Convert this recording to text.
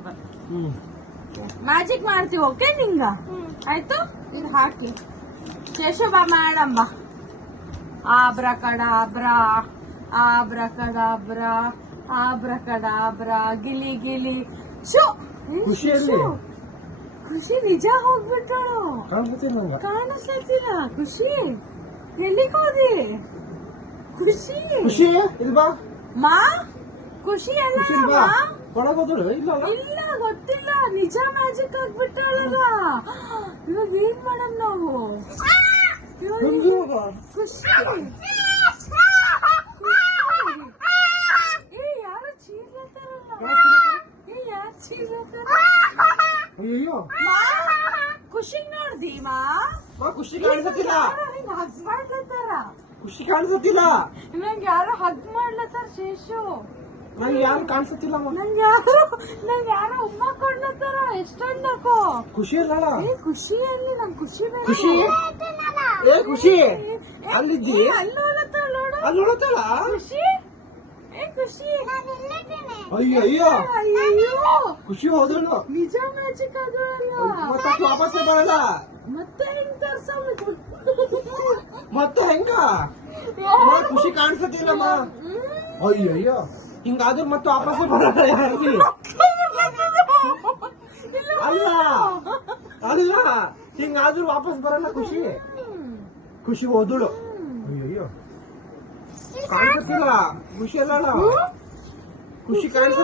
Invisible. Magic ಮಾಡ್ತೀವಿ, okay ನಿಂಗ? ಆಯ್ತು, ಇದು ಹಾಕಿ. ಶೇಷು ಬಾ ಮೇಡಮ್ ಬಾ. ಆಬ್ರಕಡಾಬ್ರಾ ಆಬ್ರಕಡಾಬ್ರಾ ಆಬ್ರಕಡಾಬ್ರಾ ಗಿಲಿ ಗಿಲಿ ಶೋ. ಖುಷಿ ನಿಜ ಹೋಗ್ಬಿಟ್ಟಳು, ಕಾಣಿಸ್ತಿಲ್ಲ. ಖುಷಿ ಎಲ್ಲಿಗೆ ಹೋದಿ? ಖುಷಿ ಮಾ ಖುಷಿ ಅಲ್ಲ ಇಲ್ಲ, ಗೊತ್ತಿಲ್ಲ. ನಿಜ ಮ್ಯಾಜಿಕ್ ಆಗ್ಬಿಟ್ಟಳಲ್ಲ. ಇವಾಗ ಏನ್ ಮಾಡಮ್ ನಾವು? ಖುಷಿ ಯಾರು ಚೀರ್ಲತ್ತಾರಲ್ಲ, ಯಾರು ಚೀರ್ಲತ್ತಾರ? ಖುಷಿ ನೋಡ್ದಿ ಮಾ? ಖುಷಿ ಕಾಣಿಸತ್ತಿಲ್ಲ, ಹಗ್ ಮಾಡ್ಲತ್ತಾರ. ಖುಷಿ ಕಾಣಿಸತ್ತಿಲ್ಲ. ನಂಗೆ ಯಾರೋ ಹಗ್ ಮಾಡ್ಲತ್ತಾರ. ಶೇಷು ನಂಗೆ ಯಾರು ಕಾಣಿಸತ್ತಿಲ್ಲ. ನಂಗೆ ಯಾರೋ ಉಮ್ಮ ಕೊಡ್ಲತ್ತಾರ. ಎಷ್ಟೊಂದಕ್ಕೋ ಖುಷಿ ಅಲ್ಲ. ಖುಷಿಯಲ್ಲಿ ನಂಗೆ ಖುಷಿ ಖುಷಿ ಖುಷಿ ಅಲ್ಲಿದ್ದಿ? ಅಲ್ಲಿ ನೋಡತ್ತಾಳ ಖುಷಿ. ಖುಷಿ ಅಯ್ಯೋ ಅಯ್ಯೋ ಖುಷಿ ಹೋದಳು. ನಿಜ ಮ್ಯಾಜಿಕ್ ಆಗೋಲ್ಲ. ಮತ್ತೆ ವಾಪಸ್ಸೇ ಬರಲ್ಲ. ಮತ್ತೆ ಹೆಂಗ್ ತರ್ಸೋದು? ಮತ್ತೆ ಹೆಂಗ? ಖುಷಿ ಕಾಣಿಸತ್ತಿಲ್ಲಮ್ಮ. ಅಯ್ಯಯ್ಯೋ, ಹಿಂಗಾದ್ರೂ ಮತ್ತೆ ವಾಪಸ್ಸೇ ಬರಲ್ಲ ಯಾರಿಗೆ? ಅಲ್ಲ ಅಲ್ಲ, ಹಿಂಗಾದ್ರೂ ವಾಪಸ್ ಬರಲ್ಲ ಖುಷಿ. ಖುಷಿ ಹೋದಳು. ಅಯ್ಯಯ್ಯೋ, ಕಾಣಿಸತ್ತಿಲ್ಲ. ಖುಷಿ ಅಲ್ಲ, ಖುಷಿ ಕಾಣಿಸ